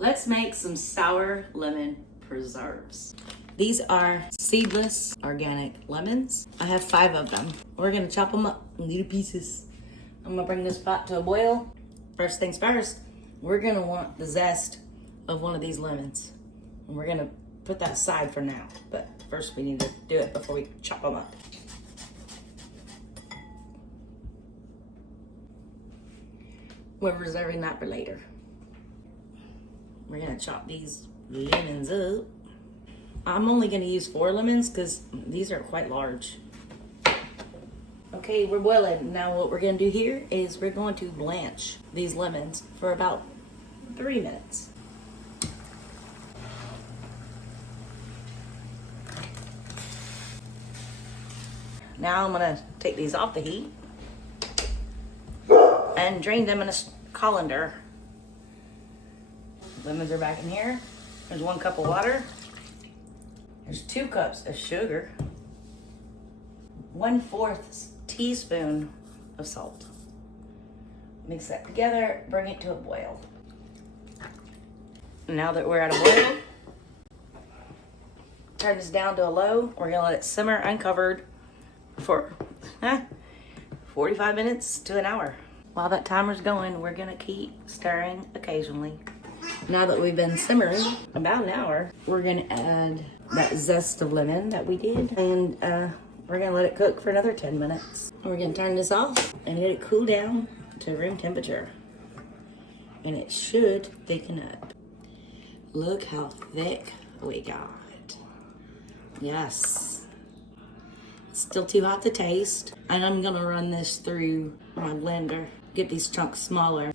Let's make some sour lemon preserves. These are seedless organic lemons. I have 5 of them. We're gonna chop them up in little pieces. I'm gonna bring this pot to a boil. First things first, we're gonna want the zest of one of these lemons. And we're gonna put that aside for now. But first we need to do it before we chop them up. We're reserving that for later. We're gonna chop these lemons up. I'm only gonna use 4 lemons because these are quite large. Okay, we're boiling. Now what we're gonna do here is we're going to blanch these lemons for about 3 minutes. Now I'm gonna take these off the heat and drain them in a colander. Lemons are back in here. There's 1 cup of water. There's 2 cups of sugar. 1/4 teaspoon of salt. Mix that together, bring it to a boil. Now that we're at a boil, turn this down to a low. We're gonna let it simmer uncovered for 45 minutes to an hour. While that timer's going, we're gonna keep stirring occasionally. Now that we've been simmering about an hour, we're gonna add that zest of lemon that we did, and we're gonna let it cook for another 10 minutes. We're gonna turn this off and let it cool down to room temperature. And it should thicken up. Look how thick we got. Yes. It's still too hot to taste. And I'm gonna run this through my blender, get these chunks smaller.